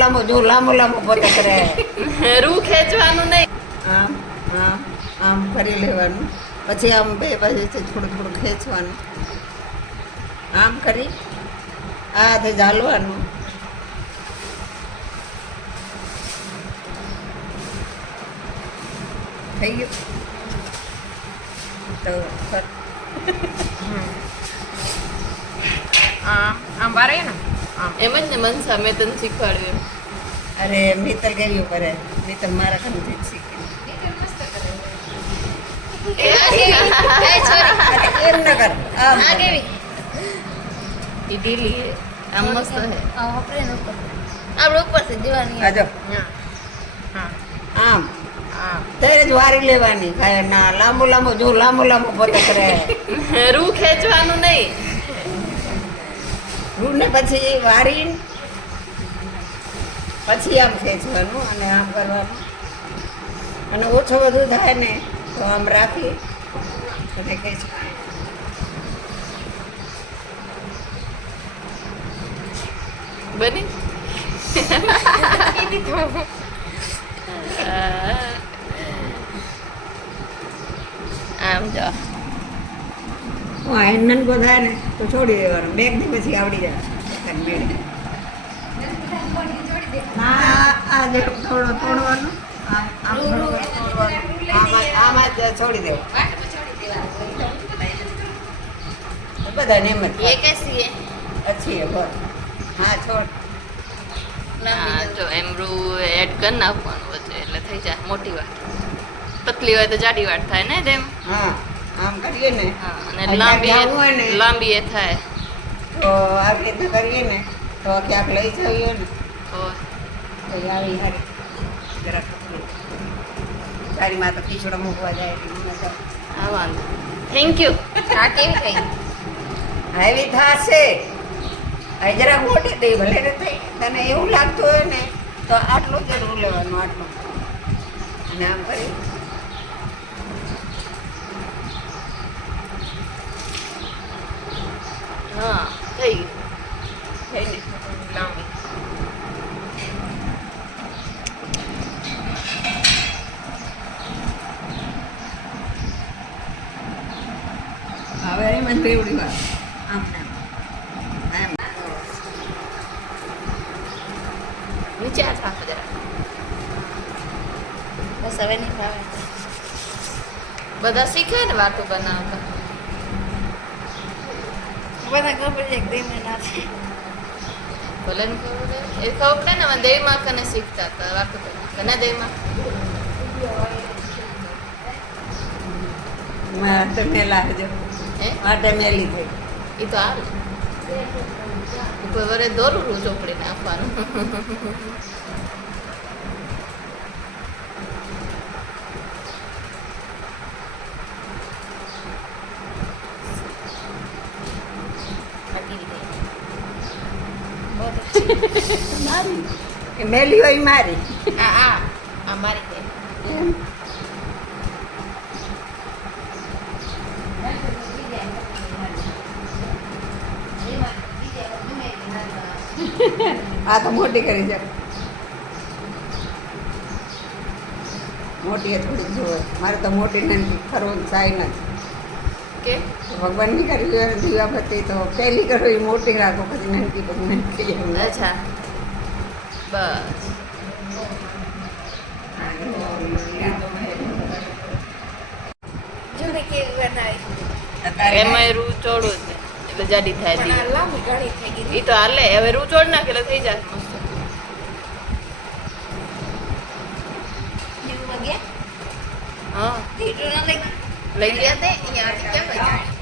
લાંબુ જો લાંબુ પોતે કરે. રૂ ખેંચવાનું નહીં. આમ આમ આમ ફરી લેવાનું, પછી આમ બે બાજુથી થોડું ખેંચવાનું, આમ કરી આ હાથે ઝાલવાનું. થઈ ગયું તો આમ બારે ને એમ જ ને મનસા મેં તને શીખવાડ્યું. અરે મિત્તલ કેવી ઉપર મિત્તલ મારા ઘરથી જ શીખી. એમ ન કર આમ એ ઢીલી હે, આમ મસ્ત હે. આપણે ઉપરથી જોવાની. આજો આમ ત્યારે જ વારી લેવાની. કાંઈ ના લાંબુ જો લાંબુ પોતે કરે. રૂ ખેંચવાનું નહીં. રૂને પછી વારીને પછી આમ ખેંચવાનું અને આમ કરવાનું, અને ઓછો વધુ થાય ને તો આમ રાખી અને ખેંચવાનું. બની આમ જો હા નનકો થાય ને તો છોડી દેવાનું, બેગ થી પછી આવડી જાય. આ જે થોડો તોડવાનું, આમ તોડવાનું, આમાં જ છોડી દેવું. બધાને એમ જ ये कैसी है? અચ્છી હે બસ. હા છોડ. હા જો એમ રૂ એડ કરી નાખવાનું વચ્ચે એટલે થઈ જાય મોટી વાત. પતલી હોય તો જાડી વાટ થાય ને તેમ. હા આમ કરીએ ને હા, અને અહીંયા લાંબી જવું હોય ને લાંબી એ થાય તો આવી રીતના કરીએ ને તો ક્યાંક લઈ જઈએ ને તો તો આવી હારી જરાક તારીમાં તો ખીચડો મૂકવા જાય એટલે મજા આવે. હા વાંધો. Thank you. આ કેવી થઈ? આવી થશે. અહીં જરાક મોટી થઈ ભલે ને થઈ, તને એવું લાગતું હોય ને તો આટલું જરૂર લેવાનું, આટલું અને આમ કરી હા થઈ ગયું. થઈને લાંબી. હવે એમ જ બેવડી વાર આમ ને આમ. નીચે હાથ રાખો જરા. બસ હવે નહીં ભાવે. બધા શીખે ને વાટું બનાવતા. બધા ખબર છે કે ધીમે ના થાય. ભલે ને ખબર પડે. એ ખબર પડે ને અમે દેવમાં કને શીખતા હતા વાટું બનાવતા ને દેવમાં. માટે મેલા હજો હે માટે મેલી થઈ. એ તો હાલ કોઈ વરે દોરું ચોપડી નાખવાનું. મારી એ મેલી હોય મારી. આ મારી થઈ. એમ આ તો મોટી કરી છે. મોટી એ થોડીક જોવે. મારે તો મોટી નાની ફરવું સાઈ નથી. કે ભગવાનની કરી દીવાબત્તી તો પહેલી કરો એ મોટી રાખો, પછી નાનકી પછી નાનકી એમ. અચ્છા બસ. જો મેં કેવી બનાવી. અત્યારે એમાં રૂ ચોડું જ ને એટલે જાડી થાય પણ આ દી. લાંબી ઘણી થઈ ગઈ. એ તો હાલે. હવે રૂ ચોડ નાખે એટલે થઈ જાય મસ્ત. દીવમાં ગયા? હા દીવડું ના લઈ લઈ ગયા. ગયા તે? અહીંયાથી કેમ લઈ ગયા?